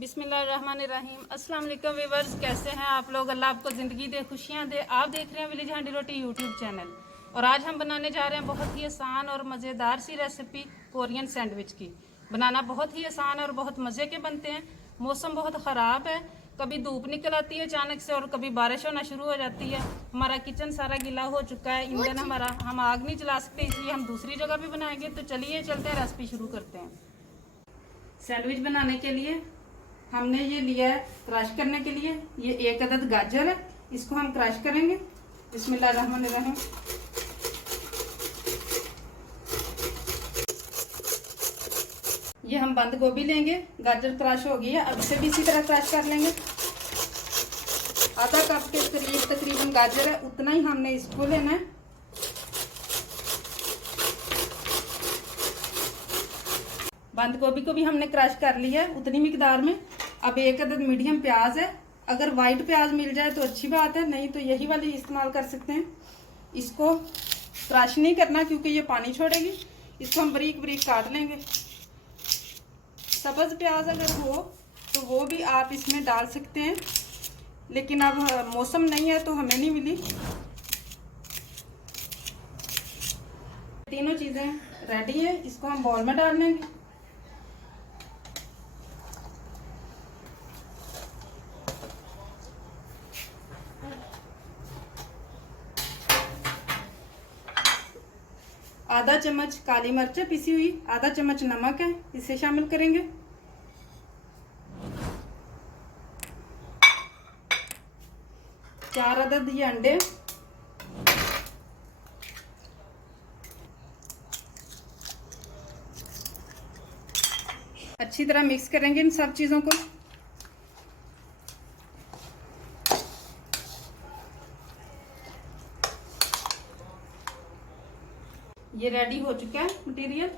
बिस्मिल्लाहिर्रहमानिर्रहीम। अस्सलाम वालेकुम व्यूअर्स, कैसे हैं आप लोग? अल्लाह आपको ज़िंदगी दे, खुशियाँ दे। आप देख रहे हैं विलेज हांडी रोटी यूट्यूब चैनल और आज हम बनाने जा रहे हैं बहुत ही आसान और मज़ेदार सी रेसिपी कोरियन सैंडविच की। बनाना बहुत ही आसान और बहुत मज़े के बनते हैं। मौसम बहुत ख़राब है, कभी धूप निकल आती है अचानक से और कभी बारिश होना शुरू हो जाती है। हमारा किचन सारा गीला हो चुका है, ईंधन हमारा, हम आग नहीं जला सकते, इसलिए हम दूसरी जगह भी बनाएंगे। तो चलिए चलते हैं, रेसिपी शुरू करते हैं। सैंडविच बनाने के लिए हमने ये लिया है क्रश करने के लिए, ये 1 अदद गाजर है, इसको हम क्रश करेंगे। बिस्मिल्लाहिर्रहमानिर्रहीम। ये हम बंद गोभी लेंगे, गाजर क्रश हो गई है, अब इसे भी इसी तरह क्रश कर लेंगे। आधा कप के करीब तकरीबन गाजर है, उतना ही हमने इसको लेना है। बंद गोभी को भी हमने क्रश कर लिया है उतनी मिकदार में। अब 1 अदद मीडियम प्याज है, अगर वाइट प्याज मिल जाए तो अच्छी बात है, नहीं तो यही वाली इस्तेमाल कर सकते हैं। इसको क्रश नहीं करना क्योंकि ये पानी छोड़ेगी। इसको हम बारीक बारीक काट लेंगे। सब्ज प्याज अगर हो तो वो भी आप इसमें डाल सकते हैं, लेकिन अब मौसम नहीं है तो हमें नहीं मिली। तीनों चीज़ें रेडी है, इसको हम बॉल में डाल लेंगे। आधा चम्मच काली मिर्च पिसी हुई, आधा चम्मच नमक है, इसे शामिल करेंगे। चार अदद ये अंडे, अच्छी तरह मिक्स करेंगे इन सब चीजों को। ये रेडी हो चुका है मटेरियल।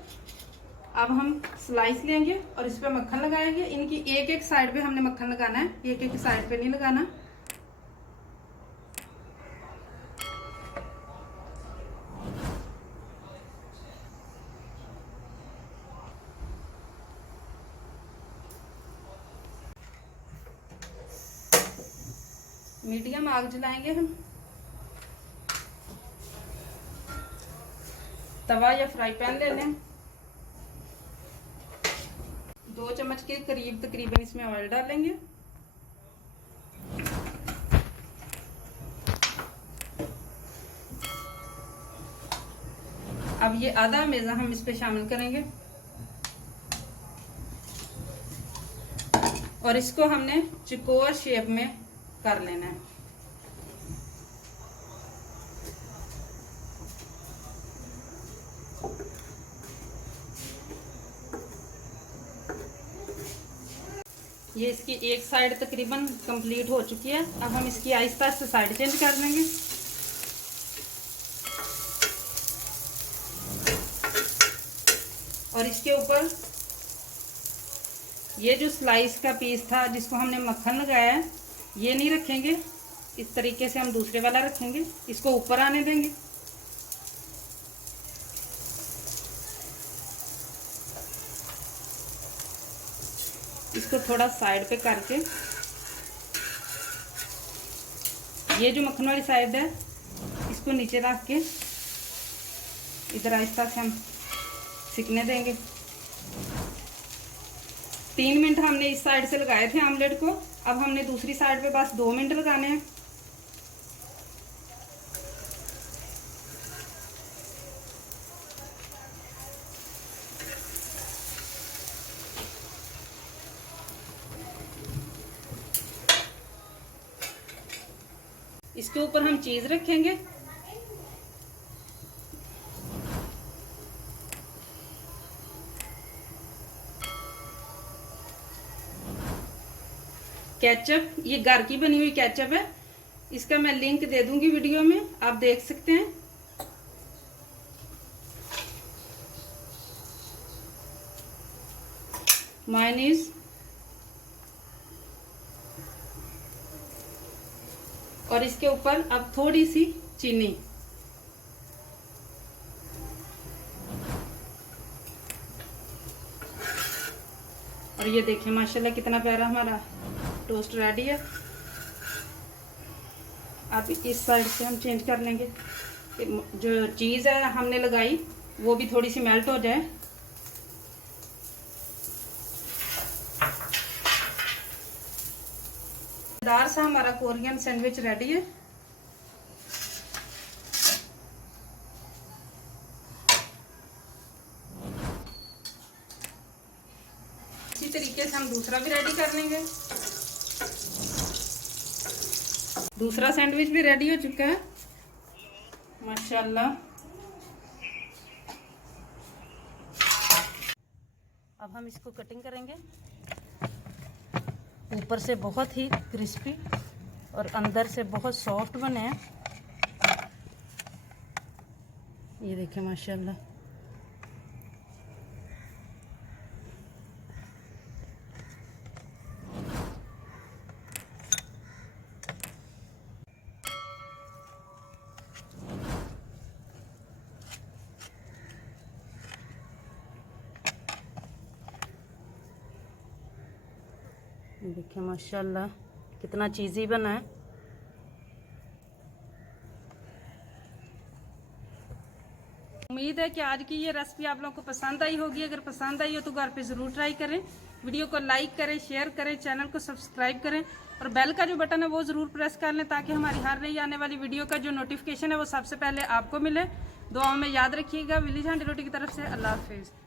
अब हम स्लाइस लेंगे और इस पे मक्खन लगाएंगे। इनकी एक एक साइड पे हमने मक्खन लगाना है, एक एक साइड पे नहीं लगाना। मीडियम आग जलाएंगे हम। तवा या फ्राई पैन ले लें। 2 चम्मच के करीब तकरीबन इसमें ऑयल डालेंगे। अब ये आधा मेज़ा हम इस पे शामिल करेंगे और इसको हमने चौकोर शेप में कर लेना है। ये इसकी एक साइड तकरीबन कंप्लीट हो चुकी है। अब हम इसकी आहिस्ता आहिस्ता साइड चेंज कर लेंगे। और इसके ऊपर ये जो स्लाइस का पीस था जिसको हमने मक्खन लगाया है, ये नहीं रखेंगे, इस तरीके से हम दूसरे वाला रखेंगे। इसको ऊपर आने देंगे। इसको थोड़ा साइड पे करके, ये जो मक्खन वाली साइड है इसको नीचे रख के इधर आहिस्ता से हम सिकने देंगे। 3 मिनट हमने इस साइड से लगाए थे आमलेट को, अब हमने दूसरी साइड पे बस 2 मिनट लगाने हैं। इसके ऊपर हम चीज रखेंगे। केचप, ये घर की बनी हुई केचप है, इसका मैं लिंक दे दूंगी वीडियो में, आप देख सकते हैं। मायोनीज और इसके ऊपर अब थोड़ी सी चीनी। और ये देखिए माशाल्लाह कितना प्यारा हमारा टोस्ट रेडी है। अब इस साइड से हम चेंज कर लेंगे, जो चीज़ है हमने लगाई वो भी थोड़ी सी मेल्ट हो जाए। मज़ेदार सा हमारा कोरियन सैंडविच रेडी है। इसी तरीके से हम दूसरा भी रेडी कर लेंगे। दूसरा सैंडविच भी रेडी हो चुका है माशाल्लाह। अब हम इसको कटिंग करेंगे। ऊपर से बहुत ही क्रिस्पी और अंदर से बहुत सॉफ्ट बने हैं। ये देखिए माशाल्लाह। देखिए माशाल्लाह कितना चीज़ी बना है। उम्मीद है कि आज की ये रेसिपी आप लोगों को पसंद आई होगी। अगर पसंद आई हो तो घर पे ज़रूर ट्राई करें। वीडियो को लाइक करें, शेयर करें, चैनल को सब्सक्राइब करें और बेल का जो बटन है वो ज़रूर प्रेस कर लें ताकि हमारी हर नई आने वाली वीडियो का जो नोटिफिकेशन है वो सबसे पहले आपको मिले। दुआओं में याद रखिएगा। विलेज हांडी रोटी की तरफ से अल्लाह हाफिज़।